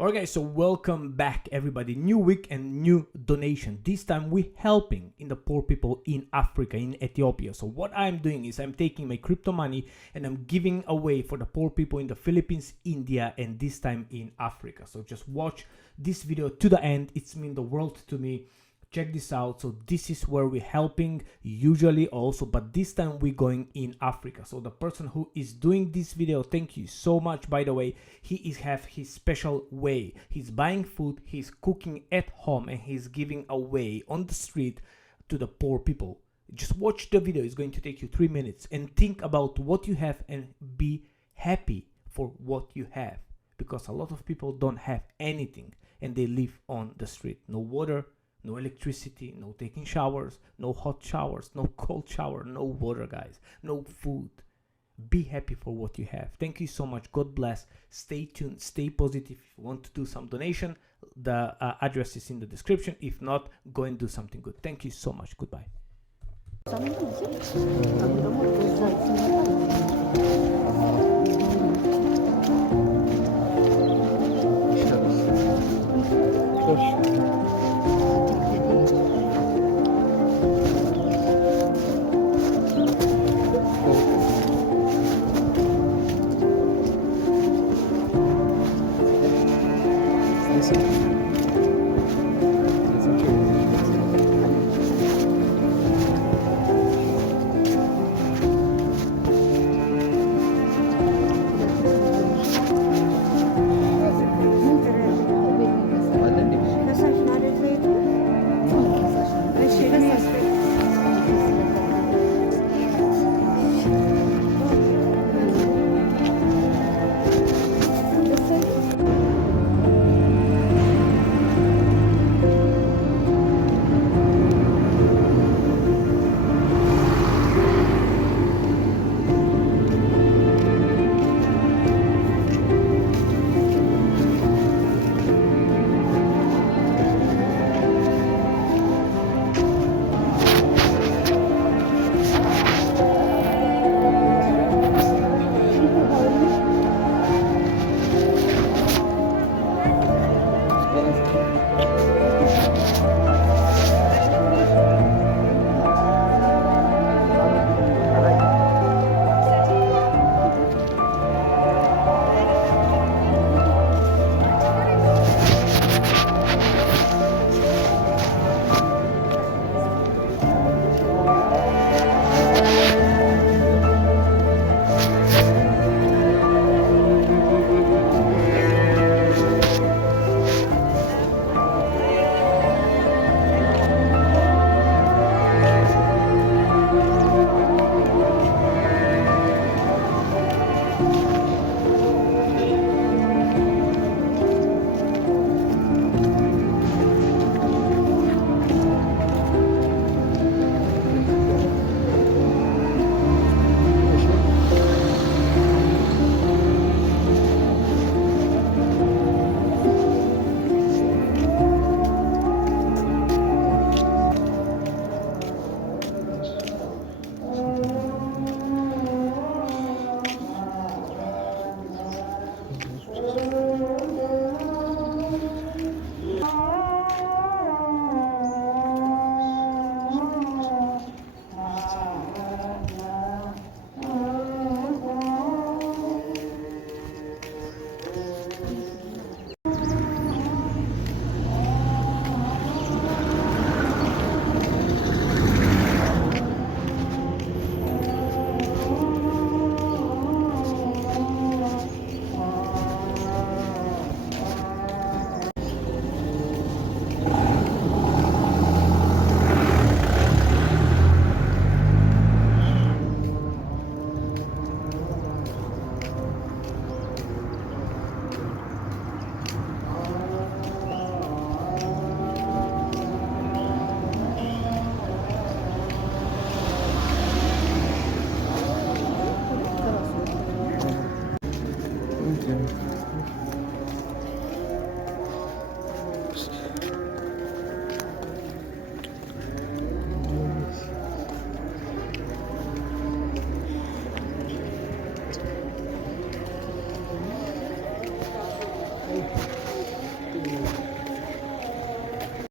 Alright guys, so welcome back everybody. New week and new donation. This time we're helping in the poor people in Africa, in Ethiopia. So what I'm doing is I'm taking my crypto money and I'm giving away for the poor people in the Philippines, India, and this time in Africa. So just watch this video to the end. It's mean the world to me. Check this out. So this is where we're helping usually also, but this time we're going in Africa. So the person who is doing this video, thank you so much. By the way, have his special way. He's buying food, he's cooking at home, and he's giving away on the street to the poor people. Just watch the video. It's going to take you 3 minutes and think about what you have and be happy for what you have, because a lot of people don't have anything and they live on the street. No water, no electricity, no taking showers, no hot showers, no cold shower, no water, guys, no food. Be happy for what you have. Thank you so much. God bless. Stay tuned. Stay positive. If you want to do some donation, the address is in the description. If not, go and do something good. Thank you so much. Goodbye. Thank you.